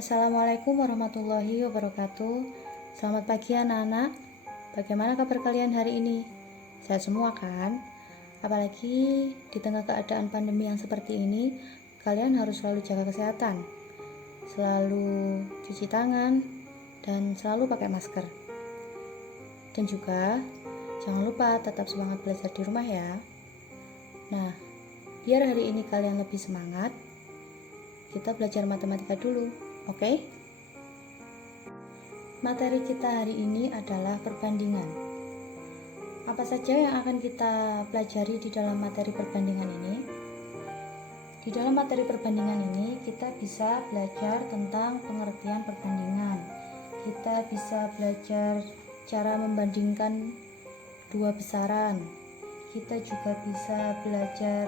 Assalamualaikum warahmatullahi wabarakatuh. Selamat pagi anak-anak. Bagaimana kabar kalian hari ini? Sehat semua kan? Apalagi di tengah keadaan pandemi yang seperti ini, kalian harus selalu jaga kesehatan, selalu cuci tangan, dan selalu pakai masker. Dan juga jangan lupa tetap semangat belajar di rumah ya. Nah, biar hari ini kalian lebih semangat, kita belajar matematika dulu, oke? Materi kita hari ini adalah perbandingan. Apa saja yang akan kita pelajari di dalam materi perbandingan ini? Di dalam materi perbandingan ini, kita bisa belajar tentang pengertian perbandingan. Kita bisa belajar cara membandingkan dua besaran. Kita juga bisa belajar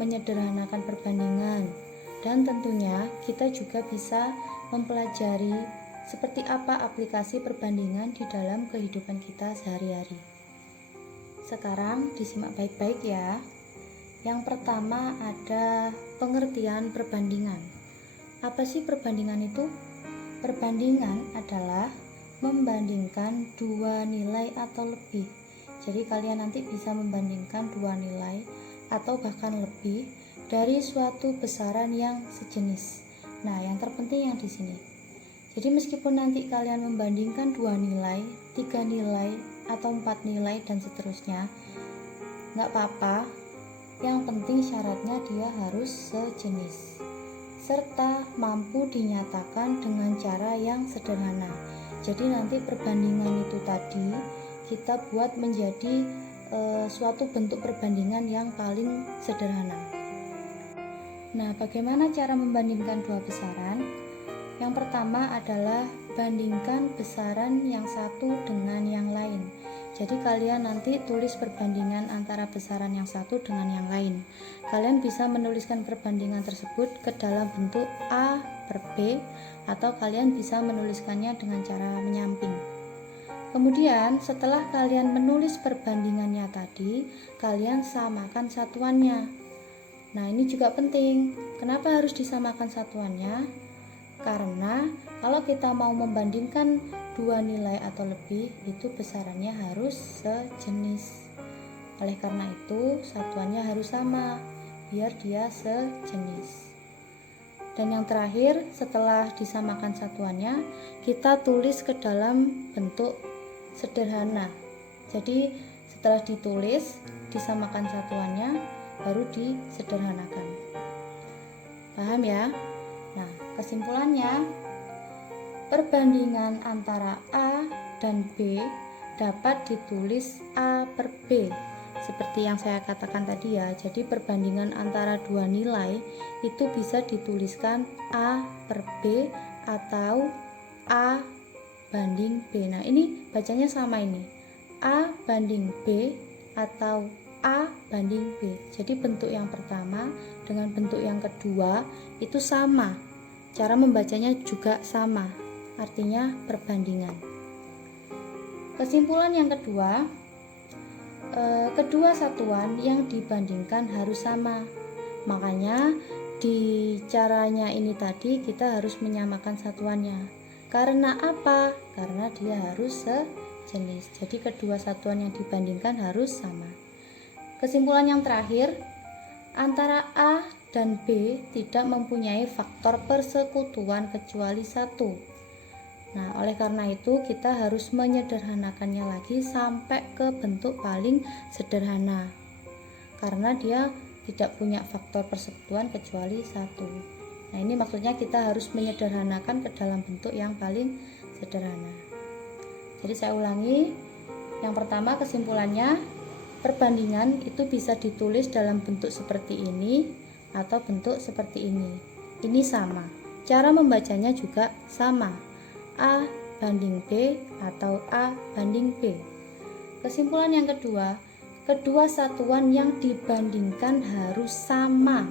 menyederhanakan perbandingan. Dan tentunya kita juga bisa mempelajari seperti apa aplikasi perbandingan di dalam kehidupan kita sehari-hari. Sekarang disimak baik-baik ya. Yang pertama ada pengertian perbandingan. Apa sih perbandingan itu? Perbandingan adalah membandingkan dua nilai atau lebih. Jadi kalian nanti bisa membandingkan dua nilai atau bahkan lebih dari suatu besaran yang sejenis. Nah, yang terpenting yang di sini. Jadi meskipun nanti kalian membandingkan dua nilai, tiga nilai, atau empat nilai dan seterusnya, nggak apa-apa. Yang penting syaratnya dia harus sejenis, serta mampu dinyatakan dengan cara yang sederhana. Jadi nanti perbandingan itu tadi kita buat menjadi suatu bentuk perbandingan yang paling sederhana. Nah, bagaimana cara membandingkan dua besaran? Yang pertama adalah bandingkan besaran yang satu dengan yang lain. Jadi kalian nanti tulis perbandingan antara besaran yang satu dengan yang lain. Kalian bisa menuliskan perbandingan tersebut ke dalam bentuk A per B, atau kalian bisa menuliskannya dengan cara menyamping. Kemudian setelah kalian menulis perbandingannya tadi, kalian samakan satuannya. Nah, ini juga penting. Kenapa harus disamakan satuannya? Karena kalau kita mau membandingkan dua nilai atau lebih, itu besarannya harus sejenis. Oleh karena itu, satuannya harus sama, biar dia sejenis. Dan yang terakhir, setelah disamakan satuannya, kita tulis ke dalam bentuk sederhana. Jadi setelah ditulis, disamakan satuannya, baru disederhanakan. Paham ya? Nah, kesimpulannya, perbandingan antara A dan B dapat ditulis A per B, seperti yang saya katakan tadi ya. Jadi perbandingan antara dua nilai itu bisa dituliskan A per B atau A banding B. Nah, ini bacanya sama ini, A banding B atau A banding B. Jadi bentuk yang pertama dengan bentuk yang kedua itu sama. Cara membacanya juga sama. Artinya perbandingan. Kesimpulan yang kedua, kedua satuan yang dibandingkan harus sama. Makanya di caranya ini tadi kita harus menyamakan satuannya. Karena apa? Karena dia harus sejenis. Jadi kedua satuan yang dibandingkan harus sama. Kesimpulan yang terakhir, antara A dan B tidak mempunyai faktor persekutuan kecuali satu. Nah, oleh karena itu kita harus menyederhanakannya lagi sampai ke bentuk paling sederhana. Karena dia tidak punya faktor persekutuan kecuali satu. Nah, ini maksudnya kita harus menyederhanakan ke dalam bentuk yang paling sederhana. Jadi saya ulangi, yang pertama kesimpulannya, perbandingan itu bisa ditulis dalam bentuk seperti ini atau bentuk seperti ini. Ini sama. Cara membacanya juga sama. A banding B atau A banding B. Kesimpulan yang kedua, kedua satuan yang dibandingkan harus sama.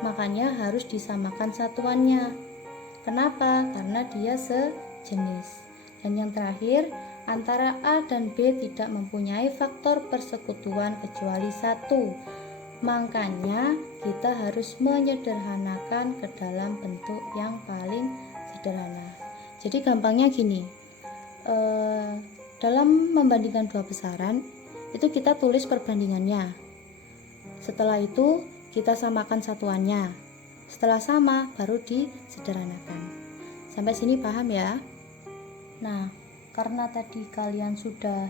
Makanya harus disamakan satuannya. Kenapa? Karena dia sejenis. Dan yang terakhir, antara A dan B tidak mempunyai faktor persekutuan kecuali satu. Makanya kita harus menyederhanakan ke dalam bentuk yang paling sederhana. sederhana. Jadi gampangnya gini, dalam membandingkan dua besaran itu kita tulis perbandingannya. Setelah itu kita samakan satuannya. Setelah sama baru disederhanakan. Sampai sini paham ya? Nah, karena tadi kalian sudah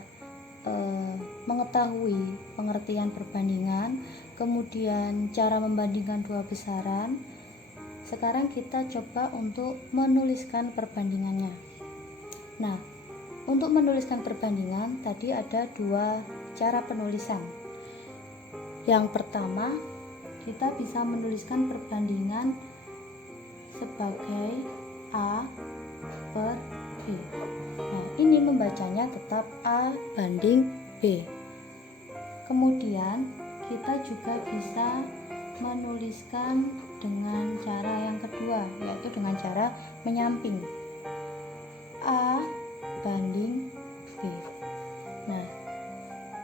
mengetahui pengertian perbandingan, kemudian cara membandingkan dua besaran, sekarang kita coba untuk menuliskan perbandingannya. Nah, untuk menuliskan perbandingan tadi ada dua cara penulisan. Yang pertama, kita bisa menuliskan perbandingan sebagai A per B. Nah, ini membacanya tetap A banding B. Kemudian kita juga bisa menuliskan dengan cara yang kedua, yaitu dengan cara menyamping. A banding B. Nah,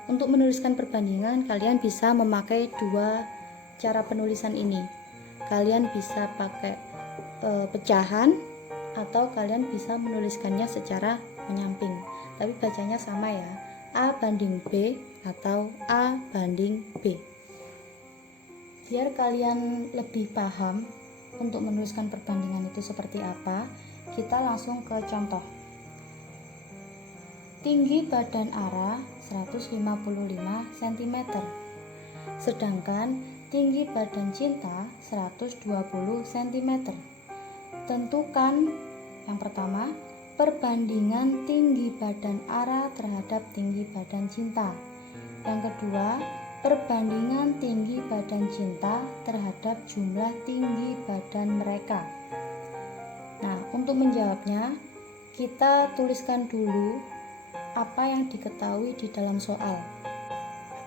untuk menuliskan perbandingan kalian bisa memakai dua cara penulisan ini. Kalian bisa pakai pecahan atau kalian bisa menuliskannya secara menyamping. Tapi bacanya sama ya, A banding B atau A banding B. Biar kalian lebih paham untuk menuliskan perbandingan itu seperti apa, kita langsung ke contoh. Tinggi badan Ara 155 cm, sedangkan tinggi badan Cinta 120 cm. Tentukan yang pertama, perbandingan tinggi badan Ara terhadap tinggi badan Cinta. Yang kedua, perbandingan tinggi badan Cinta terhadap jumlah tinggi badan mereka. Nah, untuk menjawabnya, kita tuliskan dulu apa yang diketahui di dalam soal.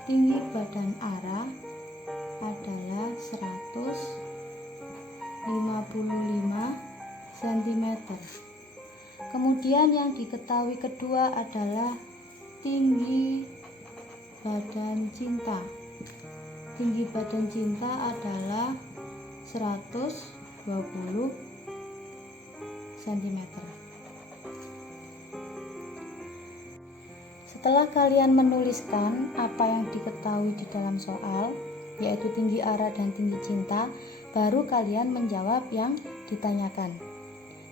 Tinggi badan Ara adalah 155 cm. Kemudian yang diketahui kedua adalah tinggi badan Cinta. Tinggi badan Cinta adalah 120 cm. Setelah kalian menuliskan apa yang diketahui di dalam soal, yaitu tinggi Ara dan tinggi Cinta, baru kalian menjawab yang ditanyakan.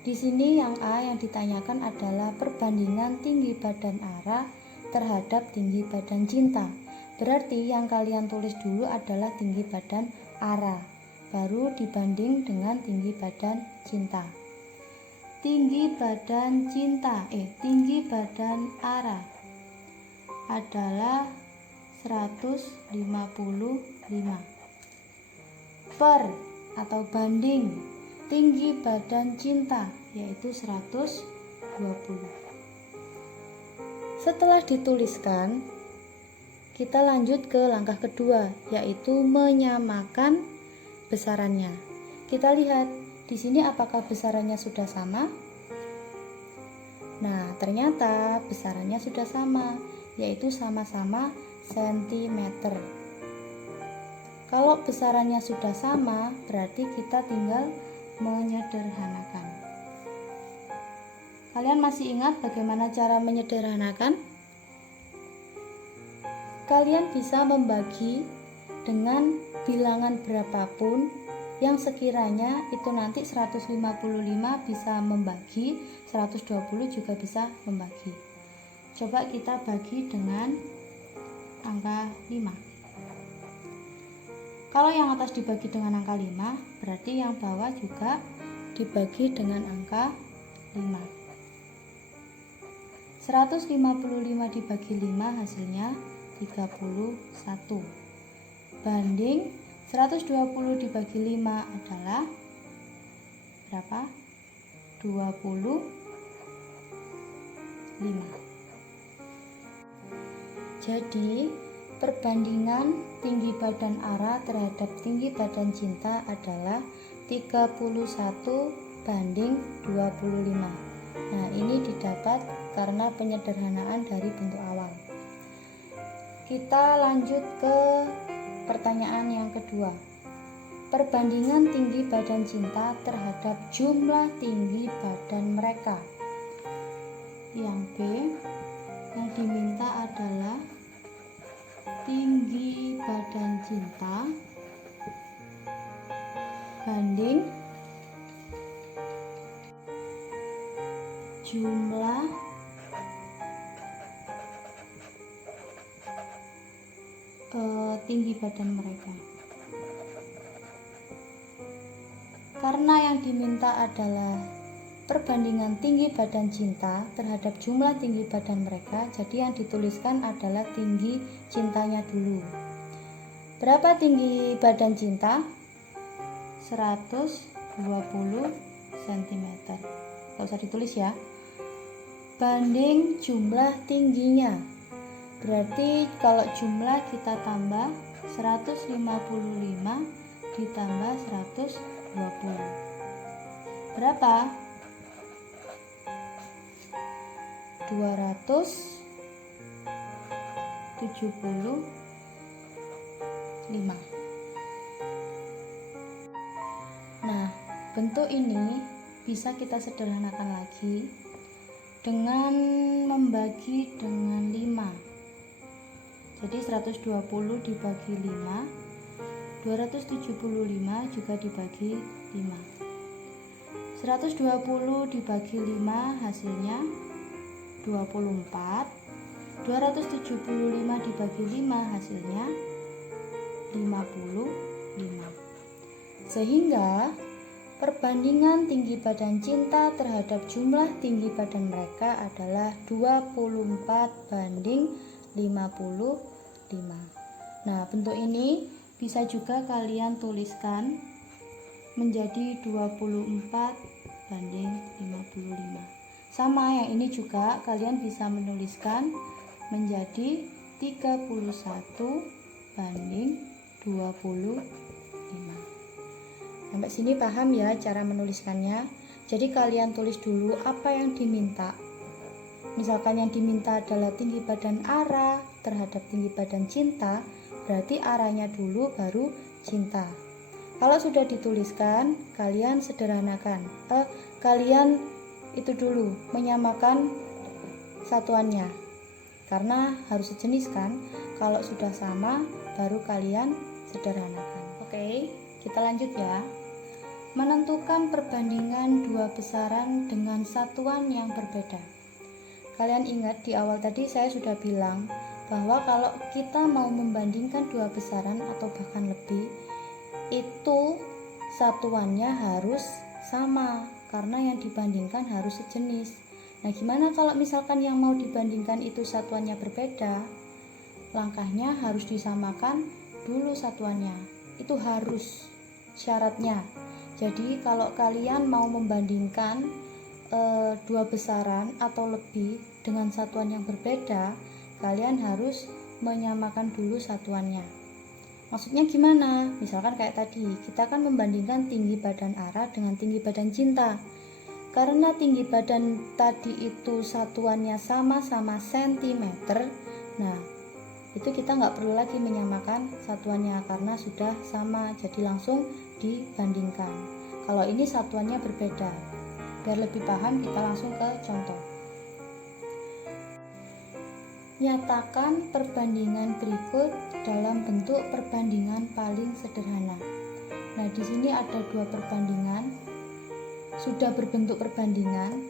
Di sini yang A yang ditanyakan adalah perbandingan tinggi badan Ara terhadap tinggi badan Cinta. Berarti yang kalian tulis dulu adalah tinggi badan Ara, baru dibanding dengan tinggi badan Cinta. Tinggi badan tinggi badan Ara adalah 155 per atau banding tinggi badan Cinta, yaitu 120. Setelah dituliskan, kita lanjut ke langkah kedua, yaitu menyamakan besarannya. Kita lihat di sini apakah besarannya sudah sama. Nah, ternyata besarannya sudah sama, yaitu sama-sama sentimeter. Kalau besarannya sudah sama, berarti kita tinggal menyederhanakan. Kalian masih ingat bagaimana cara menyederhanakan? Kalian bisa membagi dengan bilangan berapapun yang sekiranya itu nanti 155 bisa membagi, 120 juga bisa membagi. Coba kita bagi dengan angka 5. Kalau yang atas dibagi dengan angka 5, berarti yang bawah juga dibagi dengan angka 5. 155 dibagi 5 hasilnya 31. Banding 120 dibagi 5 adalah berapa? 25. Jadi, perbandingan tinggi badan Ara terhadap tinggi badan Cinta adalah 31 banding 25. Nah, ini didapat karena penyederhanaan dari bentuk awal. Kita lanjut ke pertanyaan yang kedua. perbandingan tinggi badan cinta terhadap jumlah tinggi badan mereka. Yang B, yang diminta adalah tinggi badan cinta banding jumlah tinggi badan mereka. Karena yang diminta adalah perbandingan tinggi badan cinta terhadap jumlah tinggi badan mereka, jadi yang dituliskan adalah tinggi cintanya dulu. Berapa tinggi badan cinta? 120 cm. Gak usah ditulis ya. Banding jumlah tingginya. Berarti kalau jumlah kita tambah 155 ditambah 120. Berapa? 275. Nah, bentuk ini bisa kita sederhanakan lagi dengan membagi dengan 5. Jadi 120 dibagi 5, 275 juga dibagi 5. 120 dibagi 5 hasilnya 24. 275 dibagi 5 hasilnya 55. Sehingga perbandingan tinggi badan cinta terhadap jumlah tinggi badan mereka adalah 24 banding 55. Nah, bentuk ini bisa juga kalian tuliskan menjadi 24 banding 55. Sama yang ini juga kalian bisa menuliskan menjadi 31 banding 25. Sampai sini paham ya cara menuliskannya? Jadi kalian tulis dulu apa yang diminta. Misalkan yang diminta adalah tinggi badan Ara terhadap tinggi badan cinta, berarti arahnya dulu baru cinta. Kalau sudah dituliskan, kalian sederhanakan. Kalian itu dulu menyamakan satuannya. Karena harus sejenis kan? Kalau sudah sama, baru kalian sederhanakan. Oke, kita lanjut ya. Menentukan perbandingan dua besaran dengan satuan yang berbeda. Kalian ingat di awal tadi saya sudah bilang bahwa kalau kita mau membandingkan dua besaran atau bahkan lebih, itu satuannya harus sama karena yang dibandingkan harus sejenis. Nah, gimana kalau misalkan yang mau dibandingkan itu satuannya berbeda? Langkahnya harus disamakan dulu satuannya. Itu harus syaratnya. Jadi kalau kalian mau membandingkan dua besaran atau lebih dengan satuan yang berbeda, kalian harus menyamakan dulu satuannya. Maksudnya gimana? Misalkan kayak tadi, kita kan membandingkan tinggi badan Ara dengan tinggi badan cinta. Karena tinggi badan tadi itu satuannya sama-sama sentimeter, nah itu kita nggak perlu lagi menyamakan satuannya karena sudah sama, jadi langsung dibandingkan. Kalau ini satuannya berbeda, biar lebih paham kita langsung ke contoh. Nyatakan perbandingan berikut dalam bentuk perbandingan paling sederhana. Nah, di sini ada dua perbandingan. Sudah berbentuk perbandingan,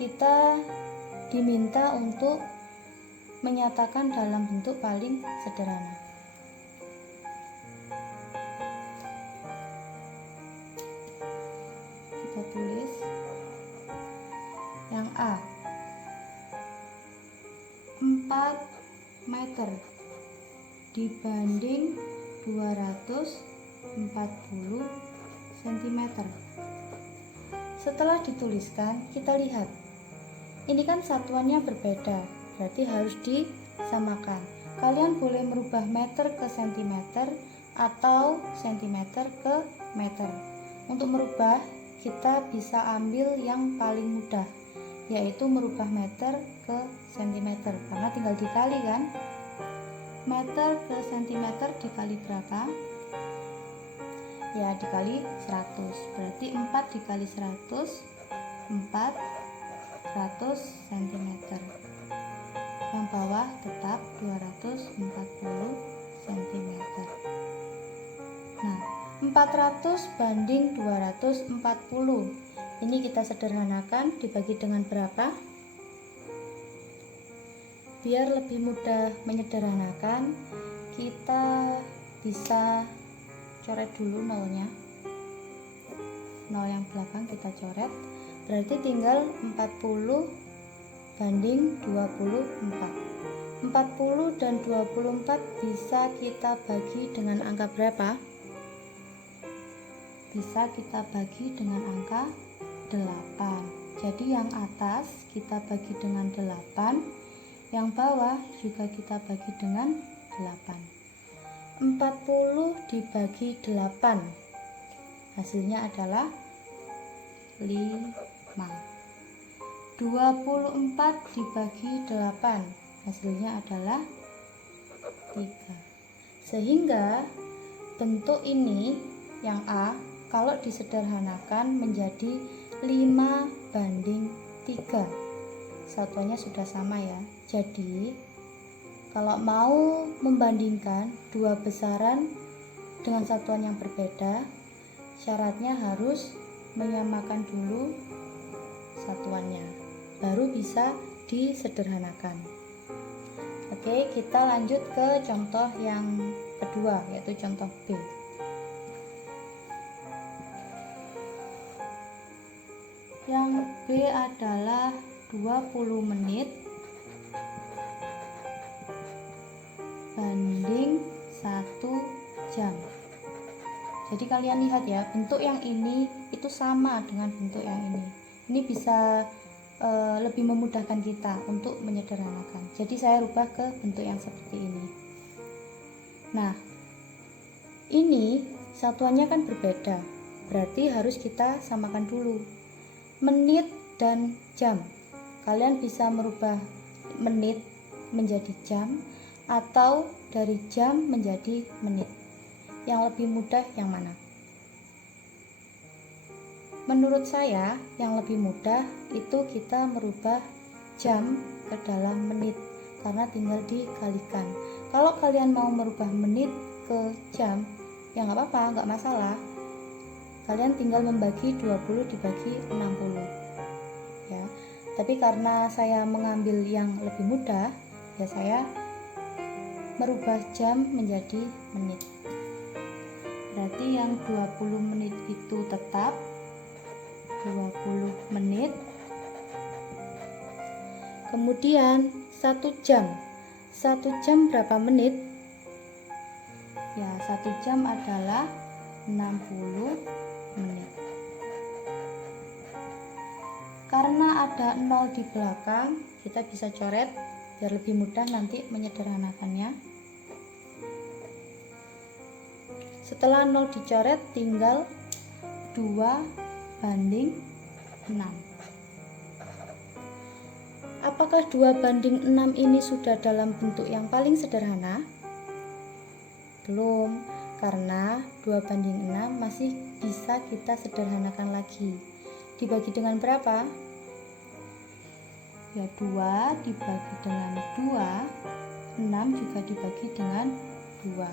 kita diminta untuk menyatakan dalam bentuk paling sederhana. Kita tulis yang A, 4 meter dibanding 240 cm. Setelah dituliskan, kita lihat ini kan satuannya berbeda, berarti harus disamakan. Kalian boleh merubah meter ke sentimeter atau sentimeter ke meter. Untuk merubah, kita bisa ambil yang paling mudah, yaitu merubah meter ke sentimeter, karena tinggal dikali kan. Meter ke sentimeter dikali berapa? ya dikali 100. Berarti 4 dikali 100, 400 cm. Yang bawah tetap 240 cm. Nah, 400 banding 240. Ini kita sederhanakan, dibagi dengan berapa? Biar lebih mudah menyederhanakan, kita bisa coret dulu nolnya. Nol yang belakang kita coret. Berarti tinggal 40 banding 24. 40 dan 24 bisa kita bagi dengan angka berapa? Bisa kita bagi dengan angka 8. Jadi yang atas kita bagi dengan 8, yang bawah juga kita bagi dengan 8. 40 dibagi 8, hasilnya adalah 5. 24 dibagi 8, hasilnya adalah 3. Sehingga bentuk ini yang A kalau disederhanakan menjadi 5 banding 3. Satuannya sudah sama ya. Jadi kalau mau membandingkan dua besaran dengan satuan yang berbeda, syaratnya harus menyamakan dulu satuannya, baru bisa disederhanakan. Oke, kita lanjut ke contoh yang kedua, yaitu contoh B. Yang B adalah 20 menit banding 1 jam. Jadi kalian lihat ya, bentuk yang ini itu sama dengan bentuk yang ini. Ini bisa lebih memudahkan kita untuk menyederhanakan. Jadi saya rubah ke bentuk yang seperti ini. Nah, ini satuannya kan berbeda, berarti harus kita samakan dulu. Menit dan jam, kalian bisa merubah menit menjadi jam atau dari jam menjadi menit. Yang lebih mudah yang mana? Menurut saya yang lebih mudah itu kita merubah jam ke dalam menit, karena tinggal dikalikan. Kalau kalian mau merubah menit ke jam, ya nggak apa-apa, nggak masalah. Kalian tinggal membagi 20 dibagi 60 ya. Tapi karena saya mengambil yang lebih mudah, ya saya merubah jam menjadi menit. Berarti yang 20 menit itu tetap 20 menit. Kemudian 1 jam. 1 jam berapa menit? Ya, 1 jam adalah 60 menit. Karena ada 0 di belakang, kita bisa coret biar lebih mudah nanti menyederhanakannya. Setelah 0 dicoret, tinggal 2 banding 6. Apakah 2 banding 6 ini sudah dalam bentuk yang paling sederhana? Belum, karena 2 banding 6 masih bisa kita sederhanakan lagi. Dibagi dengan berapa? Ya 2 dibagi dengan 2, 6 juga dibagi dengan 2.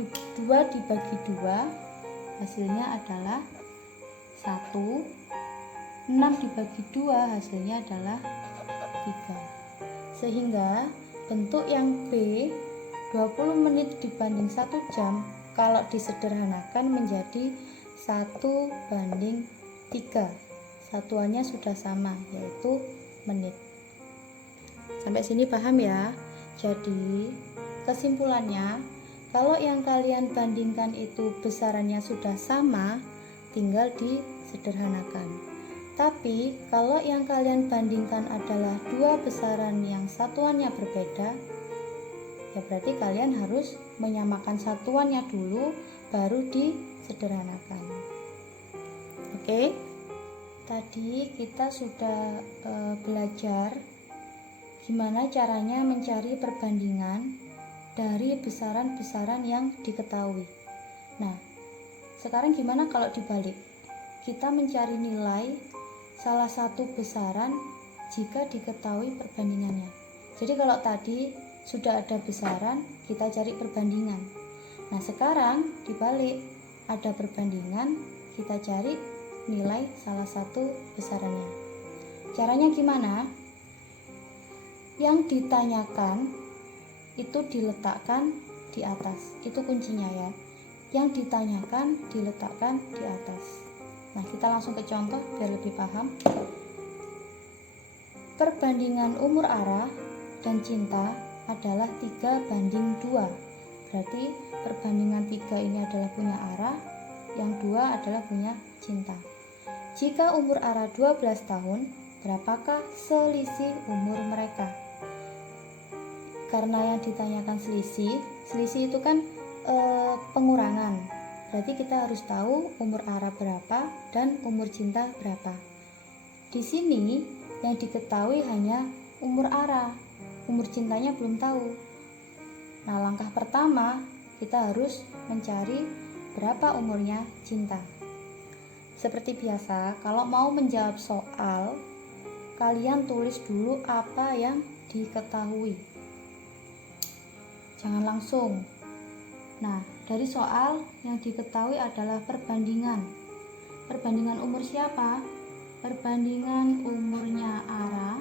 2 dibagi 2, hasilnya adalah 1. 6 dibagi 2, hasilnya adalah 3. Sehingga bentuk yang B 20 menit dibanding 1 jam kalau disederhanakan menjadi 1 banding 3. Satuannya sudah sama, yaitu menit. Sampai sini paham ya? Jadi kesimpulannya, kalau yang kalian bandingkan itu besarannya sudah sama, tinggal disederhanakan. Tapi kalau yang kalian bandingkan adalah dua besaran yang satuannya berbeda, ya berarti kalian harus menyamakan satuannya dulu, baru disederhanakan. Oke, tadi kita sudah belajar gimana caranya mencari perbandingan dari besaran-besaran yang diketahui. Nah, Sekarang gimana kalau dibalik? Kita mencari nilai salah satu besaran jika diketahui perbandingannya. Jadi kalau tadi sudah ada besaran, kita cari perbandingan. Nah, sekarang dibalik, ada perbandingan, kita cari nilai salah satu besarannya. Caranya gimana? Yang ditanyakan itu diletakkan di atas. Itu kuncinya ya. Yang ditanyakan diletakkan di atas. Nah, kita langsung ke contoh biar lebih paham. Perbandingan umur Ara dan cinta adalah 3:2. Berarti perbandingan 3 ini adalah punya Ara, yang 2 adalah punya cinta. Jika umur Ara 12 tahun, berapakah selisih umur mereka? Karena yang ditanyakan selisih itu kan pengurangan. Berarti kita harus tahu umur Ara berapa dan umur cinta berapa. Di sini yang diketahui hanya umur Ara, umur cintanya belum tahu. Nah, langkah pertama kita harus mencari berapa umurnya cinta. Seperti biasa, kalau mau menjawab soal, kalian tulis dulu apa yang diketahui. Jangan langsung. Nah, dari soal yang diketahui adalah perbandingan. Perbandingan umur siapa? Perbandingan umurnya Ara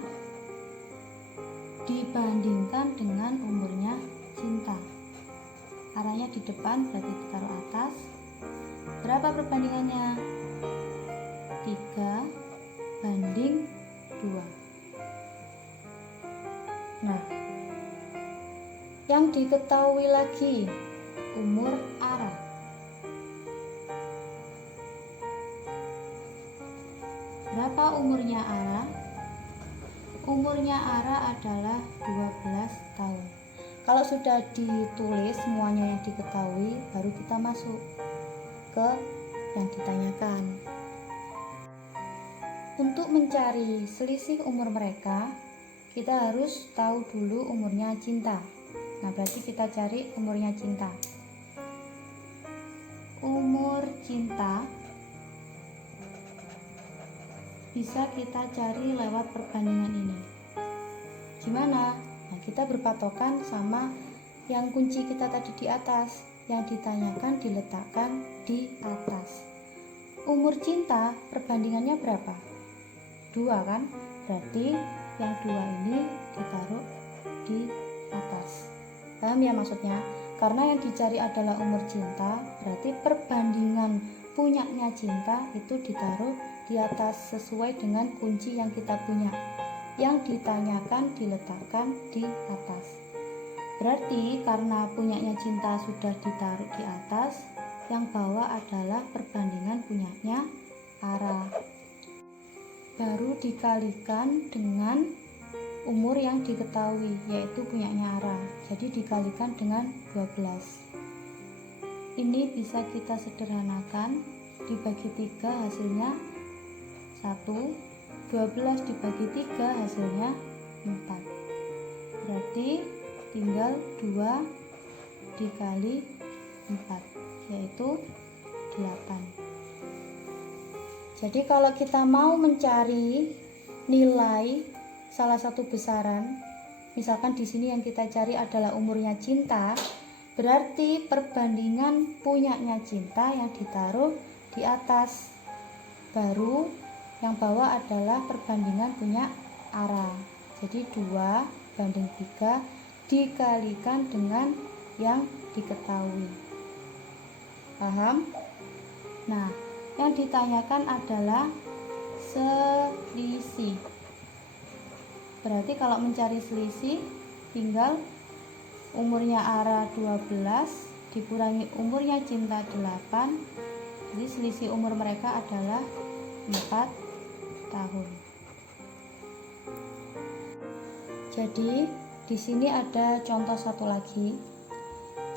dibandingkan dengan umurnya cinta. Aranya di depan, berarti ditaruh atas. Berapa perbandingannya? 3:2. Nah, yang diketahui lagi umur Ara. Berapa umurnya Ara? Umurnya Ara adalah 12 tahun. Kalau sudah ditulis semuanya yang diketahui, baru kita masuk ke yang ditanyakan. Untuk mencari selisih umur mereka, kita harus tahu dulu umurnya cinta. Nah, berarti kita cari umurnya cinta. Umur cinta bisa kita cari lewat perbandingan ini. Gimana? Nah, kita berpatokan sama yang kunci kita tadi di atas. Yang ditanyakan diletakkan di atas. Umur cinta perbandingannya berapa? 2 kan? Berarti yang 2 ini ditaruh di atas. Paham ya maksudnya? Karena yang dicari adalah umur cinta, berarti perbandingan punyanya cinta itu ditaruh di atas sesuai dengan kunci yang kita punya. Yang ditanyakan diletakkan di atas. Berarti karena punyanya cinta sudah ditaruh di atas, yang bawah adalah perbandingan punyanya Ara. Baru dikalikan dengan umur yang diketahui, yaitu punyanya Ara. Jadi dikalikan dengan 12. Ini bisa kita sederhanakan, dibagi 3 hasilnya 1, 12 dibagi 3 hasilnya 4. Berarti tinggal 2 dikali 4, yaitu 8. Jadi kalau kita mau mencari nilai salah satu besaran, misalkan di sini yang kita cari adalah umurnya cinta, berarti perbandingan punyanya cinta yang ditaruh di atas. Baru yang bawah adalah perbandingan punya Ara. Jadi 2:3 dikalikan dengan yang diketahui. Paham? Nah, yang ditanyakan adalah selisih. Berarti kalau mencari selisih, tinggal umurnya Ara 12 dikurangi umurnya cinta 8. Jadi selisih umur mereka adalah 4 tahun. Jadi di sini ada contoh satu lagi.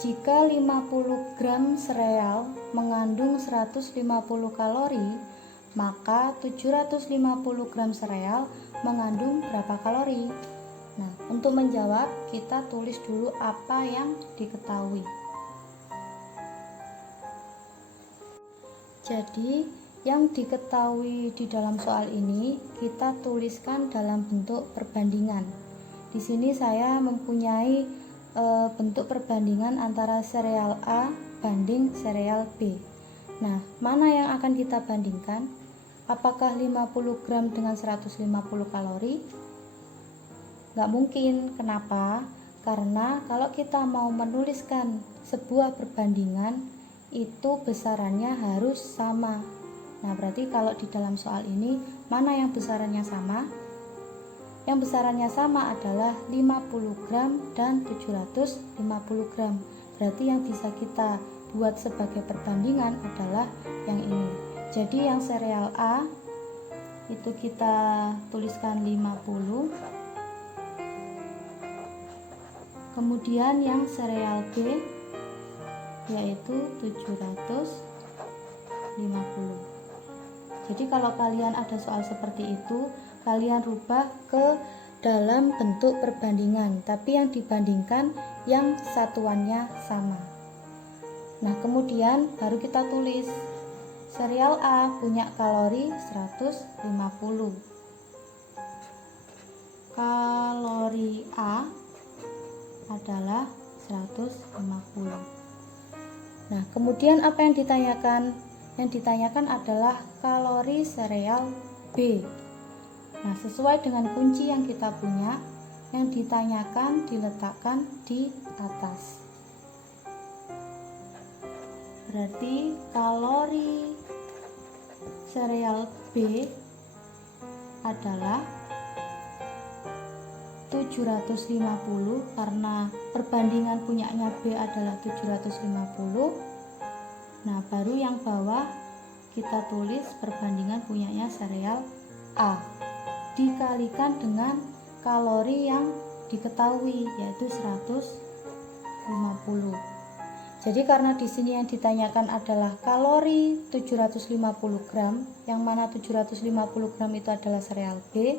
Jika 50 gram sereal mengandung 150 kalori, maka 750 gram sereal mengandung berapa kalori? Nah, untuk menjawab kita tulis dulu apa yang diketahui. Jadi yang diketahui di dalam soal ini kita tuliskan dalam bentuk perbandingan. Di sini saya mempunyai bentuk perbandingan antara sereal A banding sereal B. Nah, mana yang akan kita bandingkan? Apakah 50 gram dengan 150 kalori? Nggak mungkin. Kenapa? Karena kalau kita mau menuliskan sebuah perbandingan, itu besarannya harus sama. Nah, berarti kalau di dalam soal ini, mana yang besarannya sama? Yang besarannya sama adalah 50 gram dan 750 gram. Berarti yang bisa kita buat sebagai perbandingan adalah yang ini. Jadi yang sereal A itu kita tuliskan 50. Kemudian yang sereal B yaitu 750. Jadi kalau kalian ada soal seperti itu, kalian rubah ke dalam bentuk perbandingan, tapi yang dibandingkan yang satuannya sama. Nah, kemudian baru kita tulis sereal A punya kalori 150. Kalori A adalah 150. Nah, kemudian apa yang ditanyakan? Yang ditanyakan adalah kalori sereal B. Nah, sesuai dengan kunci yang kita punya, yang ditanyakan diletakkan di atas. Berarti kalori sereal B adalah 750 karena perbandingan punyanya B adalah 750. Nah, baru yang bawah kita tulis perbandingan punyanya sereal A dikalikan dengan kalori yang diketahui yaitu 150. Jadi karena di sini yang ditanyakan adalah kalori 750 gram, yang mana 750 gram itu adalah sereal B.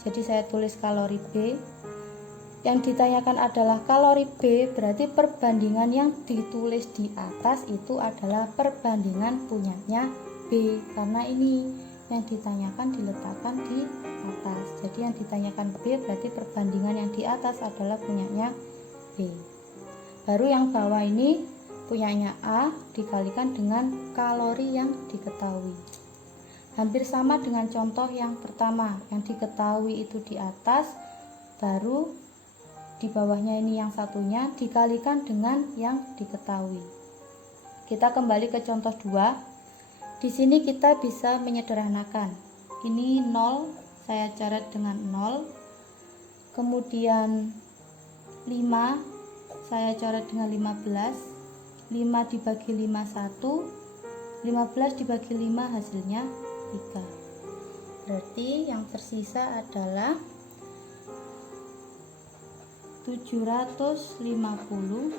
Jadi saya tulis kalori B. Yang ditanyakan adalah kalori B, berarti perbandingan yang ditulis di atas itu adalah perbandingan punyanya B. Karena ini yang ditanyakan diletakkan di atas. Jadi yang ditanyakan B berarti perbandingan yang di atas adalah punyanya B. Baru yang bawah ini punyanya A dikalikan dengan kalori yang diketahui. Hampir sama dengan contoh yang pertama, yang diketahui itu di atas, baru di bawahnya ini yang satunya dikalikan dengan yang diketahui. Kita kembali ke contoh 2. Di sini kita bisa menyederhanakan. Ini 0, saya coret dengan 0. Kemudian 5, saya coret dengan 15. 5 dibagi 5 1, 15 dibagi 5 hasilnya 3. Berarti yang tersisa adalah 750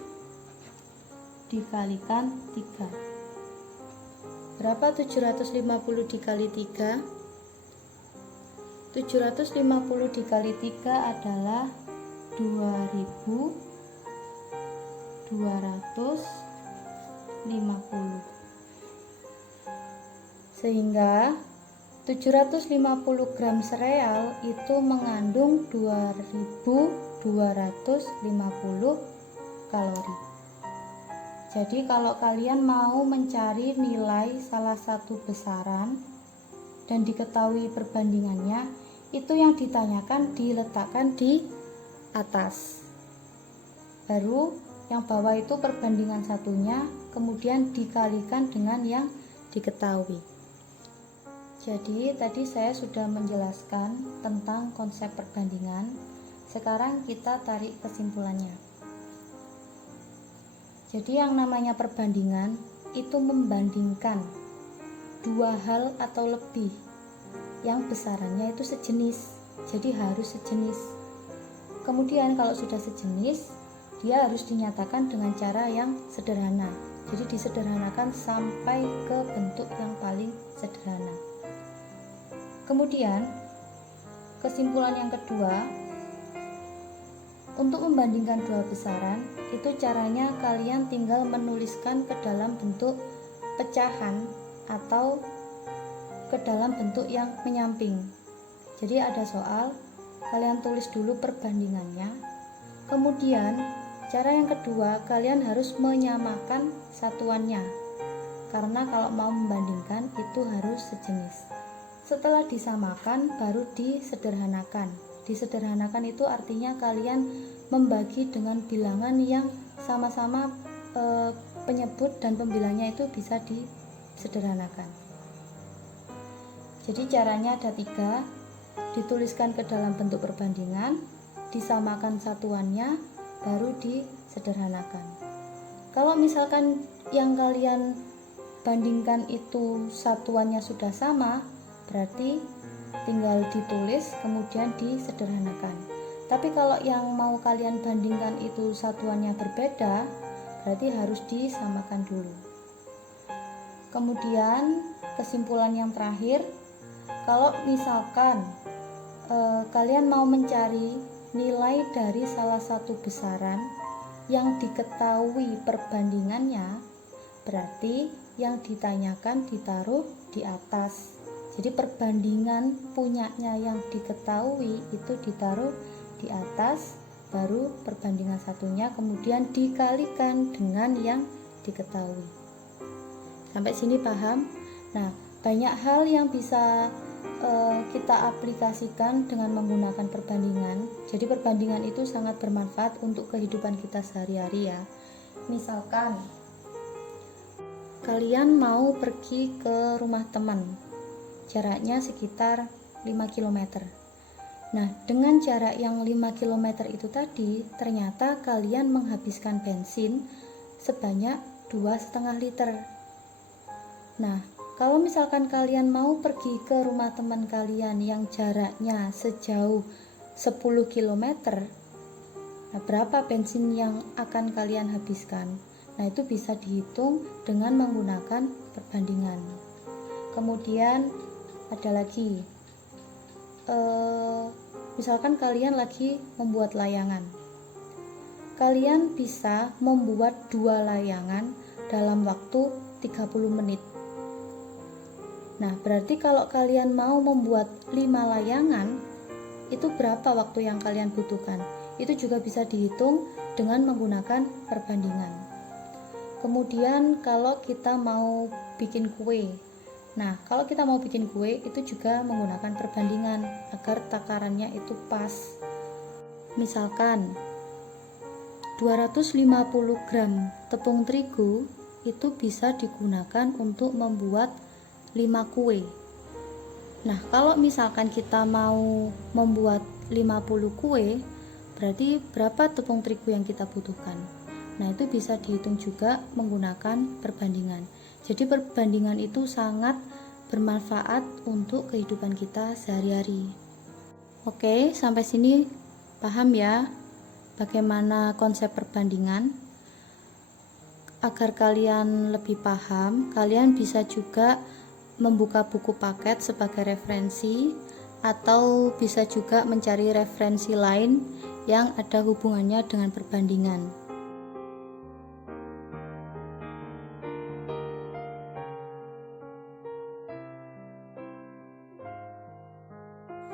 dikalikan 3. Berapa 750 dikali 3? 750 dikali 3 adalah 2250. Sehingga 750 gram sereal itu mengandung 2250 kalori. Jadi kalau kalian mau mencari nilai salah satu besaran dan diketahui perbandingannya, itu yang ditanyakan diletakkan di atas. Baru yang bawah itu perbandingan satunya, kemudian dikalikan dengan yang diketahui. Jadi tadi saya sudah menjelaskan tentang konsep perbandingan. Sekarang kita tarik kesimpulannya. Jadi yang namanya perbandingan itu membandingkan dua hal atau lebih yang besarannya itu sejenis. Jadi harus sejenis. Kemudian kalau sudah sejenis, dia harus dinyatakan dengan cara yang sederhana. Jadi disederhanakan sampai ke bentuk yang paling sederhana. Kemudian kesimpulan yang kedua, untuk membandingkan dua besaran itu caranya kalian tinggal menuliskan ke dalam bentuk pecahan atau ke dalam bentuk yang menyamping. Jadi ada soal, kalian tulis dulu perbandingannya. Kemudian cara yang kedua, kalian harus menyamakan satuannya. Karena kalau mau membandingkan itu harus sejenis. Setelah disamakan baru disederhanakan. Disederhanakan itu artinya kalian membagi dengan bilangan yang sama-sama penyebut dan pembilangnya itu bisa disederhanakan. Jadi caranya ada 3, dituliskan ke dalam bentuk perbandingan, disamakan satuannya, baru disederhanakan. Kalau misalkan yang kalian bandingkan itu satuannya sudah sama, berarti tinggal ditulis kemudian disederhanakan. Tapi kalau yang mau kalian bandingkan itu satuannya berbeda, berarti harus disamakan dulu. Kemudian kesimpulan yang terakhir, kalau misalkan kalian mau mencari nilai dari salah satu besaran yang diketahui perbandingannya, berarti yang ditanyakan ditaruh di atas. Jadi perbandingan punyanya yang diketahui itu ditaruh di atas, baru perbandingan satunya kemudian dikalikan dengan yang diketahui. Sampai sini paham? Nah, banyak hal yang bisa kita aplikasikan dengan menggunakan perbandingan. Jadi perbandingan itu sangat bermanfaat untuk kehidupan kita sehari-hari ya. Misalkan kalian mau pergi ke rumah teman, jaraknya sekitar 5 km. Nah, dengan jarak yang 5 km itu tadi, ternyata kalian menghabiskan bensin sebanyak 2,5 liter. Nah, kalau misalkan kalian mau pergi ke rumah teman kalian yang jaraknya sejauh 10 km, nah berapa bensin yang akan kalian habiskan? Nah, itu bisa dihitung dengan menggunakan perbandingan. Kemudian ada lagi, misalkan kalian lagi membuat layangan. Kalian bisa membuat 2 layangan dalam waktu 30 menit. Nah, berarti kalau kalian mau membuat 5 layangan, itu berapa waktu yang kalian butuhkan? Itu juga bisa dihitung dengan menggunakan perbandingan. Kemudian kalau kita mau bikin kue, nah kalau kita mau bikin kue itu juga menggunakan perbandingan agar takarannya itu pas. Misalkan 250 gram tepung terigu itu bisa digunakan untuk membuat 5 kue. Nah, kalau misalkan kita mau membuat 50 kue, berarti berapa tepung terigu yang kita butuhkan? Nah, itu bisa dihitung juga menggunakan perbandingan. Jadi perbandingan itu sangat bermanfaat untuk kehidupan kita sehari-hari. Oke, sampai sini paham ya bagaimana konsep perbandingan? Agar kalian lebih paham, kalian bisa juga membuka buku paket sebagai referensi, atau bisa juga mencari referensi lain yang ada hubungannya dengan perbandingan.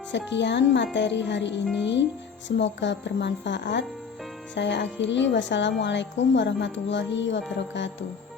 Sekian materi hari ini, semoga bermanfaat. Saya akhiri, wassalamualaikum warahmatullahi wabarakatuh.